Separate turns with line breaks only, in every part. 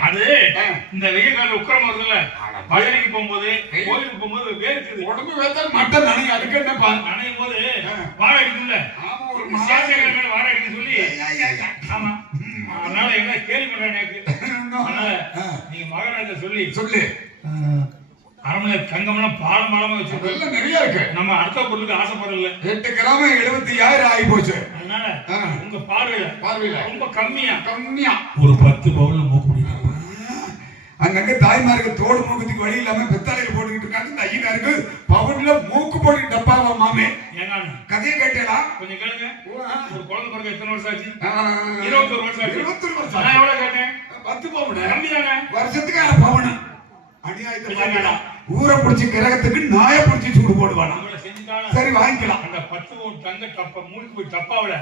அது. இந்த வெயில் காலம் உக்கிரம் வருதுல்ல பழனிக்கு போகும்போது. கோயிலுக்கு போகும்போது வேர்க்குது.
உடம்பு வேத்தால் மட்டன் நனையும். அதுக்கு என்னப்பா?
நனையும் போது. வாழை அடிக்கும்ல வாழை அடிக்க சொல்லி. ஆமா. அதனால என்ன கேள்வி பண்றேன் எனக்கு. நீங்க மகனாட்ட சொல்லி.
சொல்லு.
அரண்மனை தங்கம்லாம் பாலம் பாலமா வச்சிருக்கோம்
நிறைய இருக்கு.
நம்ம அடுத்த பொருளுக்கு ஆசைப்படல.
எட்டு கிராம எழுபத்தி ஆயிரம் ஆகி போச்சு
அதனால. உங்க பார்வையில
பார்வையில.
ரொம்ப கம்மியா.
கம்மியா.
ஒரு பத்து பவுல் மூக்கு பிடிக்கும்
அங்கங்க தாய்மாருக்கு தோடு மூக்கத்துக்கு வழி இல்லாம பெத்தாலையில போட்டுக்கிட்டு இருக்காங்க. இந்த ஐயனாருக்கு பவுன்ல மூக்கு போட்டு டப்பாவா மாமே? கதையை கேட்டேடா
கொஞ்சம் கேளுங்க. ஒரு குழந்தை பிறகு எத்தனை வருஷம் ஆச்சு?
இருபத்தொரு
வருஷம் ஆச்சு.
இருபத்தொரு
நான்
வருஷம்
எவ்வளவு கேட்டேன்?
பத்து பவுன்
கம்மி தானே
வருஷத்துக்கு பவுன். அநியாயத்தை. ஊரை பிடிச்சி கிரகத்துக்கு நாய பிடிச்சி சூடு போடுவானா? சரி வாங்கிக்கலாம்.
அந்த பத்து தங்க டப்பா மூழ்கி போய் டப்பாவில.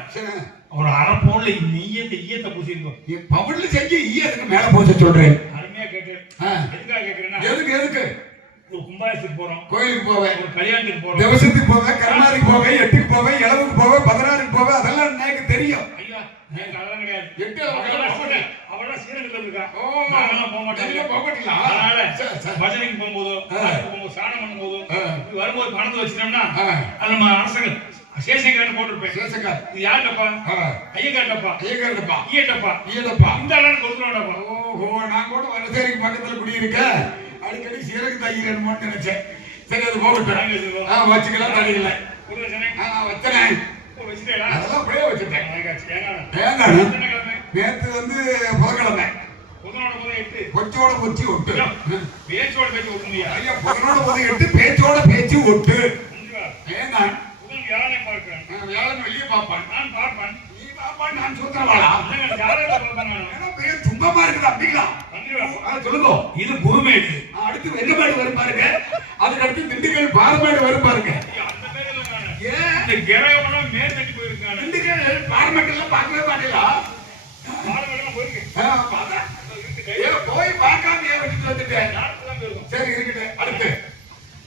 ஒரு அரை பவுன்ல ஈயத்தை ஈயத்தை பூசிருக்கோம்
பவுன்ல செஞ்சு ஈ அதுக்கு மேல போச்சு சொல்றேன்.
அருமையா கேட்டு
ஆ.
எதுக்காக கேக்குறேன்னா
எதுக்கு எதுக்கு?
ஒரு கும்பாயத்துக்கு போறோம்.
கோயிலுக்கு போவேன்.
ஒரு கல்யாணத்துக்கு போறோம்.
தேவசத்துக்கு போவேன் கருணாருக்கு போவேன் எட்டுக்கு போவேன் இளவுக்கு போவேன் பதினாறுக்கு போவேன் அதெல்லாம் எனக்கு தெரியும்.
எனக்கு அதெல்லாம் கிடையாது.
எட்டு
அவளெல்லாம் சீரகத்துல இருக்கா போக
நீங்க போக மாட்டீங்களா?
அதனால. பஜனைக்கு போகும்போதோ போகும்போது சாணம் பண்ணும்போதோ வரும்போது பணத்தை வச்சிட்டோம்னா. அது நம்ம அரசங்க சேஷங்காரன் போட்டிருப்பேன்.
சேசக்கார்
இது யார் டப்பா
ஆ.
ஐயங்கார் டப்பா
ஐயங்காரப்பா
ஈய டப்பா
ஈடப்பா
இந்த அளவுக்கு கொடுத்துருவோம் டப்பா
ஓஹோ நான் கூட வனசேரிக்கு பக்கத்துல குடியிருக்க. அடிக்கடி சீரக தைக்கிறேன்னு நினைச்சேன். சரி அது போகட்டும். வச்சுக்கலாம் தடையில்லை
வச்சனே
அதெல்லாம் அப்படியே வச்சுட்டேன். நேத்து வந்து புதக்கிழமை கொச்சோட கொச்சி ஒட்டு.
பேச்சோட பேச்சு ஒட்டுமையா
ஐயா புதனோட புதை எட்டு பேச்சோட பேச்சு ஒட்டு.
புதன் வியாழனை பார்க்கிறேன்.
வியாழன் வெளியே பார்ப்பான்.
நான் பார்ப்பேன்.
நீ நான் சூத்திரவாளா
பார்ப்பேன்? நான்.
ஏன்னா பெரிய துன்பமா இருக்குது அப்படிங்களா? சொல்லுங்க.
இது குருமேடு
அடுத்து வெள்ளமேடு வரும் பாருங்க அதுக்கு அடுத்து திண்டுக்கல் பாரமேடு வரும் பாருங்க
ஐயா, அந்த பேர் இல்லை நானு.
ஏன்
இந்த கிரகமெல்லாம் மேல் தட்டி போயிருக்கானு
எல்லாம் பார்க்கவே மாட்டீங்களா போய் பார்க்காம ஏன் விட்டுட்டு வந்துட்டேன். சரி இருக்கட்டும். அடுத்து.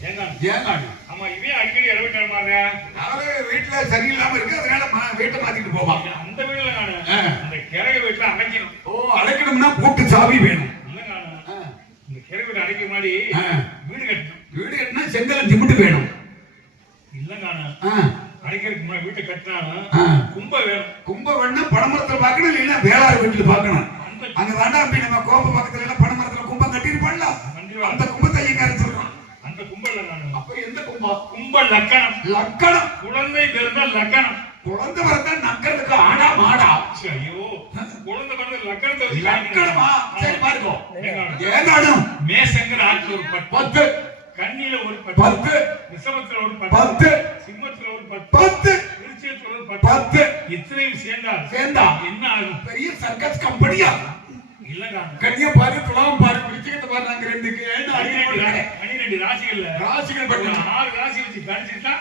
ஏங்க
ஏன் நான்
ஆமா இவன் அடிக்கடி மாறுறேன்
அவரு வீட்டுல சரியில்லாம இருக்கு அதனால வீட்டை மாத்திட்டு போவான்.
அந்த வீடுல நானு. அந்த கிரக வீட்டுல அடைக்கணும்
ஓ அடைக்கணும்னா பூட்டு சாவி வேணும்.
இந்த கிரக வீட்டு அடைக்க முன்னாடி. வீடு கட்டணும்.
வீடு கட்டினா செங்கலம் சிமெண்ட் வேணும்.
இல்லை நானு?
ஆ.
அடைக்கிறதுக்கு முன்னாடி வீட்டை கட்டினாலும். கும்ப வேணும்.
கும்ப வேணா பனைமரத்துல பார்க்கணும் இல்லைன்னா வேளாறு வீட்டுல பார்க்கணும். அங்க தாண்டா அப்படி நம்ம கோப பக்கத்துல எல்லாம் பனைமரத்துல கும்பம் கட்டியிருப்பான்ல.
கண்டிப்பா.
அந்த கும்பத்தை எங்க அரைச்சிருக்கான்
அந்த கும்பல்ல நானு.
அப்ப எந்த கும்பம்
கும்ப லக்கணம்.
லக்கணம்.
குழந்தை பிறந்த லக்கணம்.
குழந்தை வரத்தான் நக்கிறதுக்கு ஆடா மாடா.
ஐயோ. குழந்தை பிறந்த லக்கணத்தை
லக்கணமா? சரி பாருங்க.
மேசங்கிற ஆட்சி ஒரு பத்து. கண்ணில ஒரு பத்து
பத்து.
நிசமத்துல ஒரு
பத்து.
சிம்மத்துல ஒரு பத்து. திருச்சியத்துல ஒரு பத்து. இத்தனையும் சேர்ந்தால்
சேர்ந்தா
என்ன ஆகும்?
பெரிய சர்க்கஸ் கம்பெனியா
இல்லங்க
கண்ணிய பாரு துலாம் பாரு பாரு நாங்க ரெண்டுக்கு ஏன்னா அடிக்க
பனிரெண்டு
போடுறாங்க.
ரா- பனிரெண்டு ராசிகள்ல.
ராசிகள் பட்டு.
ஆறு ராசி வச்சு கணிச்சுட்டா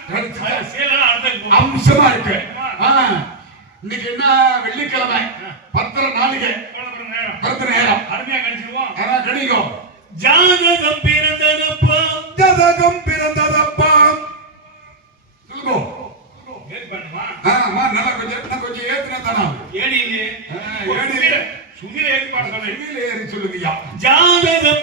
சேலாம் அடுத்தது போகும்.
அம்சமா இருக்கு. இன்னைக்கு என்ன வெள்ளிக்கிழமை? பத்திர நாளிகை.
குழந்தை பிறந்த நேரம். அருமையா கணிச்சிருவோம்.
கணிகம்
ஜாதகம்
வெளியில ஏறி சொல்லுங்கய்யா.
ஜாதகம்